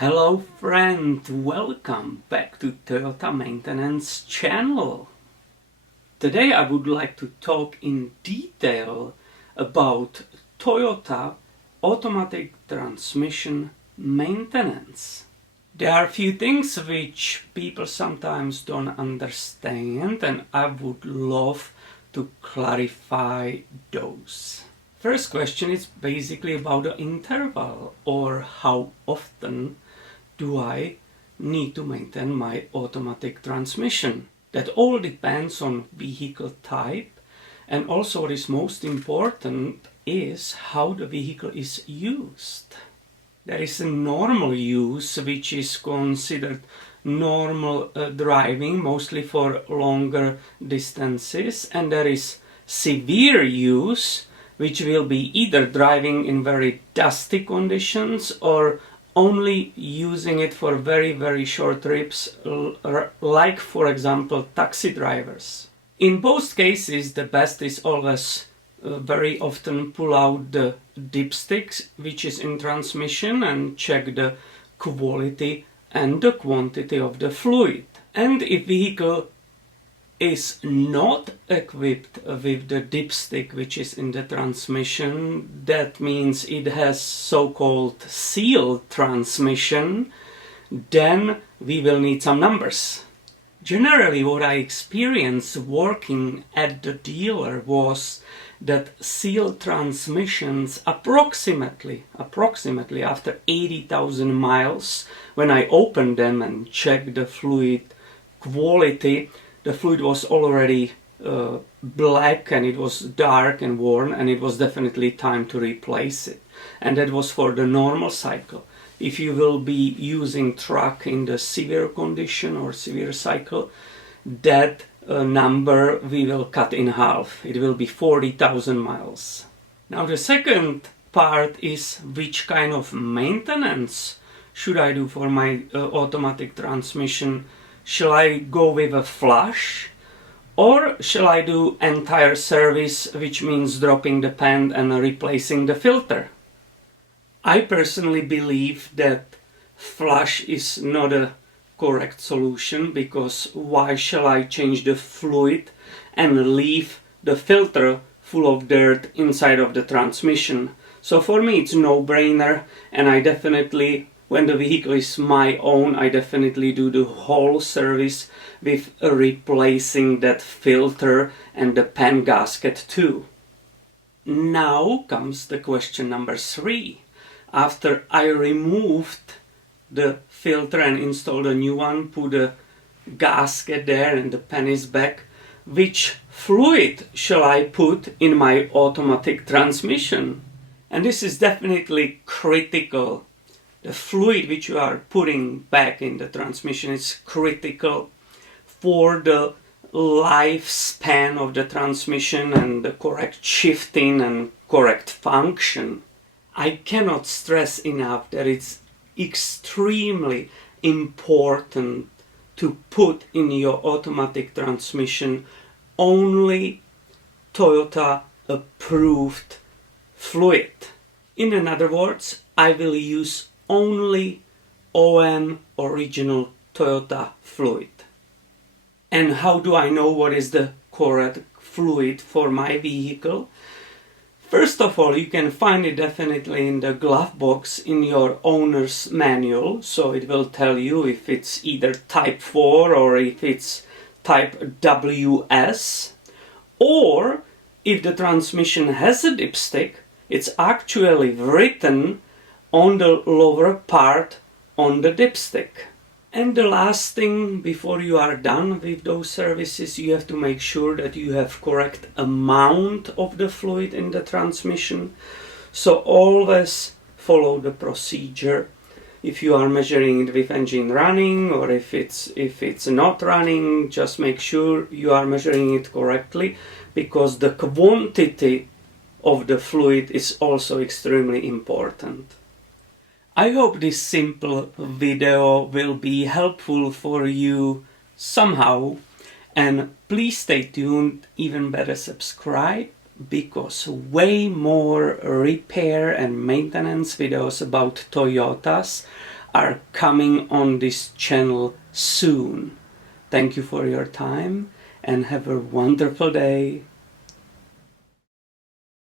Hello friend, welcome back to Toyota Maintenance channel. Today I would like to talk in detail about Toyota automatic transmission maintenance. There are a few things which people sometimes don't understand and I would love to clarify those. First question is basically about the interval, or how often do I need to maintain my automatic transmission. That all depends on vehicle type, and also what is most important is how the vehicle is used. There is a normal use, which is considered normal driving, mostly for longer distances, and there is severe use, which will be either driving in very dusty conditions or only using it for very short trips, like for example taxi drivers. In both cases the best is always very often pull out the dipstick which is in transmission and check the quality and the quantity of the fluid. And if vehicle is not equipped with the dipstick which is in the transmission, that means it has so-called seal transmission, then we will need some numbers. Generally what I experienced working at the dealer was that seal transmissions approximately after 80,000 miles, when I opened them and checked the fluid quality, the fluid was already black and it was dark and worn, and it was definitely time to replace it. And that was for the normal cycle. If you will be using truck in the severe condition or severe cycle, that number we will cut in half. It will be 40,000 miles. Now the second part is which kind of maintenance should I do for my automatic transmission. Shall I go with a flush, or shall I do entire service, which means dropping the pan and replacing the filter? I personally believe that flush is not a correct solution, because why shall I change the fluid and leave the filter full of dirt inside of the transmission? So for me it's no-brainer, and I definitely, when the vehicle is my own, I definitely do the whole service with replacing that filter and the pan gasket too. Now comes the question number 3. After I removed the filter and installed a new one, put a gasket there and the pan is back, which fluid shall I put in my automatic transmission? And this is definitely critical. The fluid which you are putting back in the transmission is critical for the lifespan of the transmission and the correct shifting and correct function. I cannot stress enough that it's extremely important to put in your automatic transmission only Toyota approved fluid. In other words, I will use only OM original Toyota fluid. And how do I know what is the correct fluid for my vehicle? First of all, you can find it definitely in the glove box in your owner's manual, so it will tell you if it's either type 4 or if it's type WS, or if the transmission has a dipstick, it's actually written on the lower part on the dipstick. And the last thing before you are done with those services, you have to make sure that you have correct amount of the fluid in the transmission. So always follow the procedure. If you are measuring it with engine running, or if it's not running, just make sure you are measuring it correctly, because the quantity of the fluid is also extremely important. I hope this simple video will be helpful for you somehow, and please stay tuned, even better subscribe, because way more repair and maintenance videos about Toyotas are coming on this channel soon. Thank you for your time and have a wonderful day.